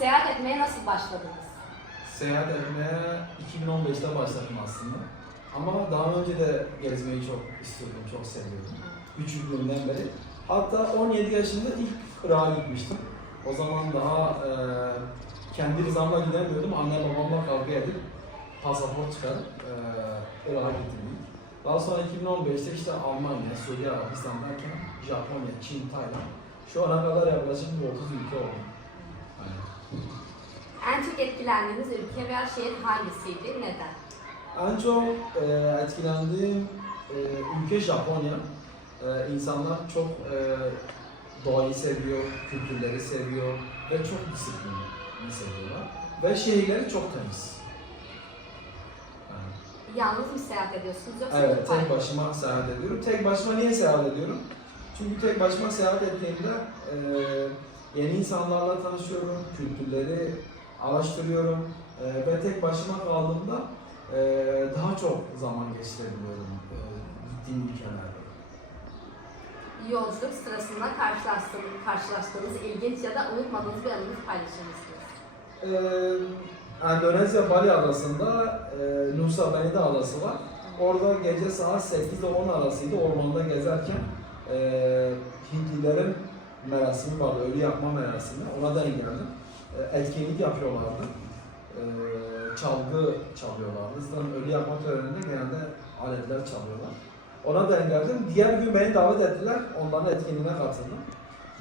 Seyahat etmeye nasıl başladınız? Seyahat etmeye 2015'te başladım aslında. Ama daha önce de gezmeyi çok istiyordum, çok seviyordum. Küçüklüğümden beri. Hatta 17 yaşında ilk Irak'a gitmiştim. O zaman daha e, kendi rızamla gidemiyordum. Anne babamla kavga edip pasaport çıkarıp e, Irak'a gittim. Daha sonra 2015'te işte Almanya, Suriye, Arabistan derken Japonya, Çin, Tayland. Şu ana kadar yaklaşık bir 30 ülke oldu. Çok etkilendiğiniz ülke veya şehir hangisiydi? Neden? En çok e, etkilendiğim e, ülke Japonya. E, insanlar çok e, doğayı seviyor, kültürleri seviyor ve çok disiplinli seviyorlar. Ve şehirleri çok temiz. Yalnız mı seyahat ediyorsunuz yoksa evet, tek başıma seyahat ediyorum. Tek başıma niye seyahat ediyorum? Çünkü tek başıma seyahat ettiğimde e, yeni insanlarla tanışıyorum, kültürleri araştırıyorum e, ve tek başıma kaldığımda e, daha çok zaman geçirebiliyorum e, gittiğim ülkelerde. Yolculuk sırasında karşılaştığınız, karşılaştığınız ilginç ya da unutmadığınız bir anınızı paylaşır mısınız? Ee, Endonezya Bali adasında e, Nusa Penida adası var. Orada gece saat 8 ile 10 arasıydı ormanda gezerken e, Hintlilerin merasimi vardı, ölü yakma merasimi. Ona da ilgilendim. E, etkinlik yapıyorlardı. E, çalgı çalıyorlardı. Zaten ölü yakma töreninde genelde aletler çalıyorlar. Ona da geldim. Diğer gün beni davet ettiler. Onların etkinliğine katıldım.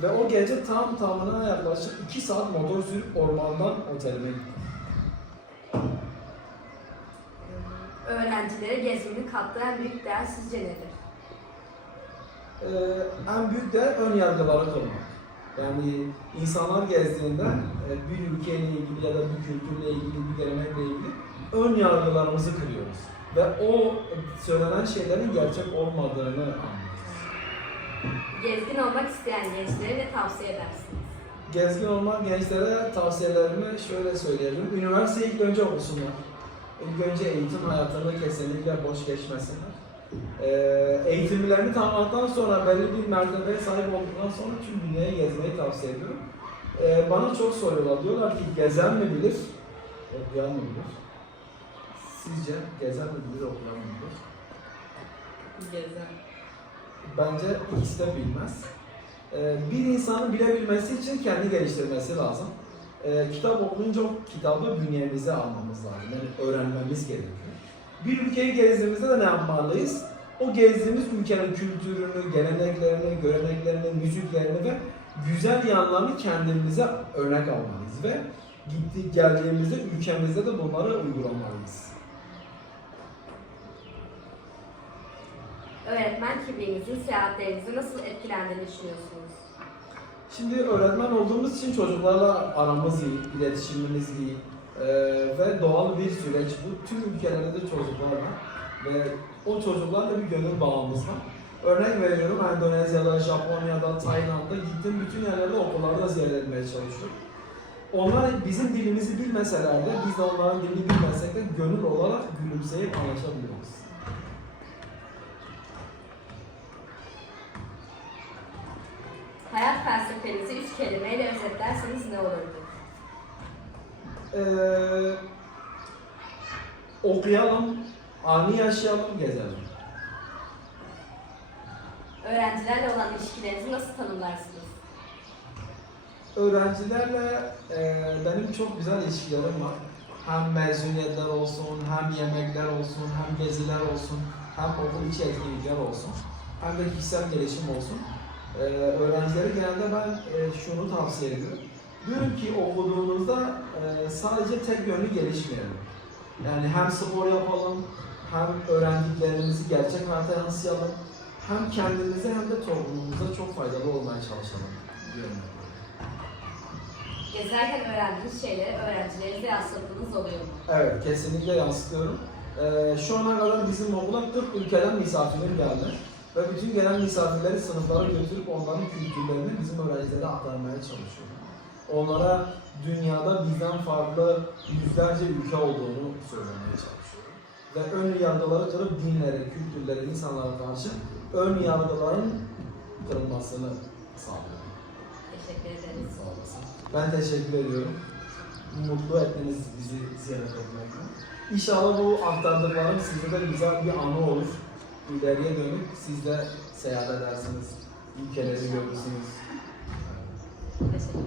Ve o gece tam tamına yaklaşık 2 saat motor sürüp ormandan otelime gittim. Öğrencilere gezmenin kattığı en büyük değer sizce nedir? Ee, en büyük de ön yargıları kırmak. Yani insanlar gezdiğinde e, bir ülkeyle ilgili ya da bir kültürle ilgili, bir gelenekle ilgili ön yargılarımızı kırıyoruz. Ve o söylenen şeylerin gerçek olmadığını anlıyoruz. Gezgin olmak isteyen gençlere ne tavsiye edersiniz? Gezgin olmak gençlere tavsiyelerimi şöyle söyleyebilirim. Üniversiteyi ilk önce okusunlar. İlk önce eğitim hayatını kesinlikle boş geçmesinler. Ee, eğitimlerini tamamladıktan sonra belli bir mertebeye sahip olduktan sonra tüm dünyayı gezmeyi tavsiye ediyorum. Ee, bana çok soruyorlar. Diyorlar ki gezen mi bilir, okuyan mı bilir? Sizce gezen mi bilir, okuyan mı bilir? Gezen. Bence ikisi de bilmez. Ee, bir insanın bilebilmesi için kendi geliştirmesi lazım. Ee, kitap okuyunca o kitabı bünyemize almamız lazım. Yani öğrenmemiz gerekiyor. Bir ülkeyi gezdiğimizde de ne yapmalıyız? O gezdiğimiz ülkenin kültürünü, geleneklerini, göreneklerini, müziklerini ve güzel yanlarını kendimize örnek almalıyız ve gittik geldiğimizde ülkemizde de bunları uygulamalıyız. Öğretmen kimliğinizin seyahatlerinizi nasıl etkilendiğini düşünüyorsunuz? Şimdi öğretmen olduğumuz için çocuklarla aramız iyi, iletişimimiz iyi Ee, ve doğal bir süreç bu. Tüm ülkelerde de çocuklar var ve o çocuklarla bir gönül bağımız var. Örnek veriyorum Endonezya'da, Japonya'da, Tayland'da gittiğim bütün yerlerde okullarda ziyaret etmeye çalışıyorum. Onlar bizim dilimizi bilmeseler de biz de onların dilini bilmesek de gönül olarak gülümseyip anlaşabiliyoruz. Hayat felsefenizi üç kelimeyle özetlerseniz ne olurdu? Ee, okuyalım, ani yaşayalım, gezelim. Öğrencilerle olan ilişkilerinizi nasıl tanımlarsınız? Öğrencilerle e, benim çok güzel ilişkilerim var. Hem mezuniyetler olsun, hem yemekler olsun, hem geziler olsun, hem okul içi etkinlikler olsun, hem de kişisel gelişim olsun. E, öğrencilere genelde ben e, şunu tavsiye ediyorum. Diyorum ki okuduğunuzda e, sadece tek yönlü gelişmeyelim. Yani hem spor yapalım, hem öğrendiklerimizi gerçek hayata yansıyalım, hem kendimize hem de toplumumuza çok faydalı olmaya çalışalım diyorum. Gezerken öğrendiğiniz şeyleri öğrencilerinize yansıttığınız oluyor mu? Evet, kesinlikle yansıtıyorum. Ee, şu ana kadar bizim okula 40 ülkeden misafirim geldi. Ve bütün gelen misafirleri sınıflara götürüp onların kültürlerini bizim öğrencilere aktarmaya çalışıyorum. Onlara dünyada bizden farklı yüzlerce ülke olduğunu söylemeye çalışıyorum. Ve ön yargıları kırıp dinlere, kültürlere, insanlara karşı ön yargıların kırılmasını sağlıyorum. Teşekkür ederiz. Sağ olasın. Ben teşekkür ediyorum. mutlu ettiniz bizi ziyaret etmekle. İnşallah bu aktardıklarım size de güzel bir anı olur. İleriye dönük siz de seyahat edersiniz, ülkeleri görürsünüz. Teşekkür